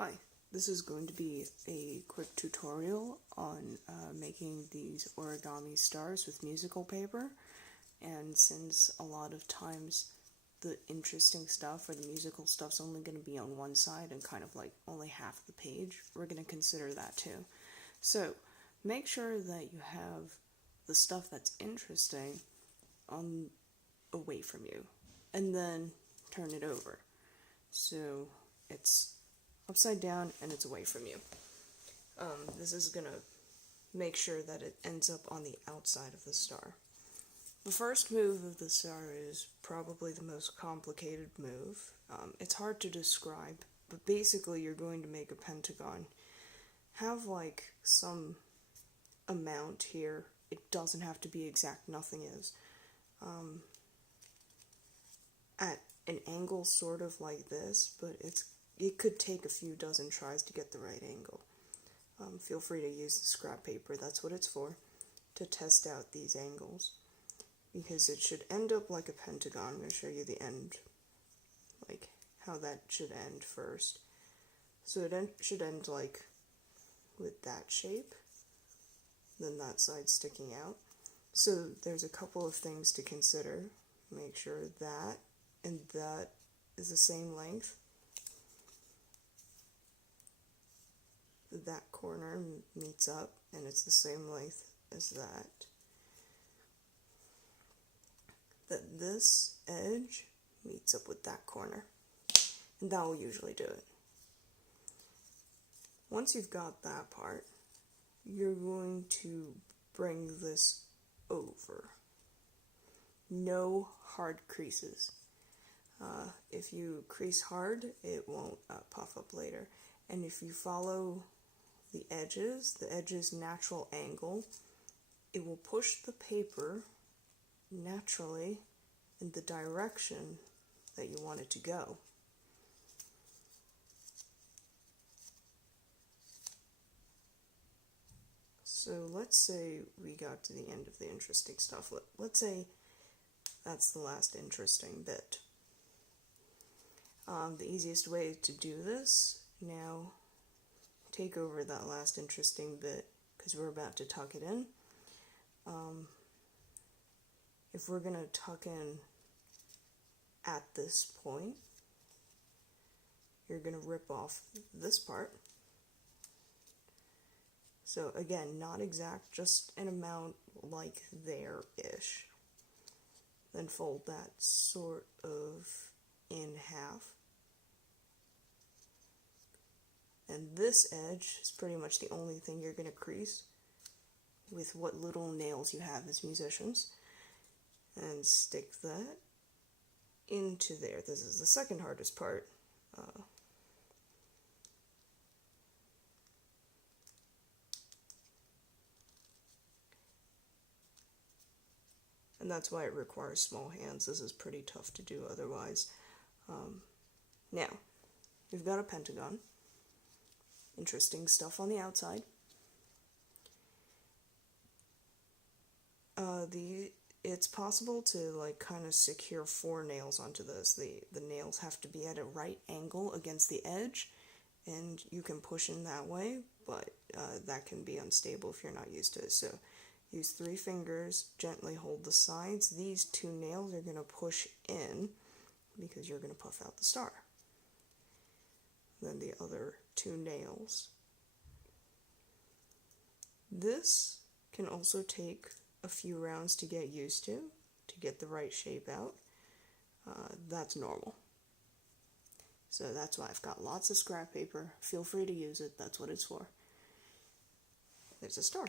Hi, this is going to be a quick tutorial on making these origami stars with musical paper, and since a lot of times the interesting stuff or the musical stuff's only going to be on one side and kind of like only half the page, we're going to consider that too. So make sure that you have the stuff that's interesting away from you, and then turn it over so it's upside down and it's away from you. This is gonna make sure that it ends up on the outside of the star. The first move of the star is probably the most complicated move. It's hard to describe, but basically you're going to make a pentagon. Have like some amount here. It doesn't have to be exact, nothing is. At an angle sort of like this, but it could take a few dozen tries to get the right angle. Feel free to use the scrap paper, that's what it's for, to test out these angles. Because it should end up like a pentagon. I'm going to show you the end, like how that should end first. So it should end like with that shape, then that side sticking out. So there's a couple of things to consider. Make sure that and that is the same length. That corner meets up and it's the same length as that. That this edge meets up with that corner. And that will usually do it. Once you've got that part, you're going to bring this over. No hard creases. If you crease hard, it won't puff up later. And if you follow the edge's natural angle, it will push the paper naturally in the direction that you want it to go. So let's say we got to the end of the interesting stuff. Let's say that's the last interesting bit. The easiest way to do this, now take over that last interesting bit because we're about to tuck it in. If we're going to tuck in at this point, you're going to rip off this part. So again, not exact, just an amount like there-ish. Then fold that sort of in half. And this edge is pretty much the only thing you're going to crease with what little nails you have as musicians. And stick that into there. This is the second hardest part. And that's why it requires small hands. This is pretty tough to do otherwise. Now, we've got a pentagon. Interesting stuff on the outside. It's possible to like kind of secure 4 nails onto this. The nails have to be at a right angle against the edge, and you can push in that way, but that can be unstable if you're not used to it. So use 3 fingers, gently hold the sides. These 2 nails are going to push in because you're going to puff out the star. Then the other 2 nails. This can also take a few rounds to get used to get the right shape out. That's normal. So that's why I've got lots of scrap paper. Feel free to use it, that's what it's for. There's a star.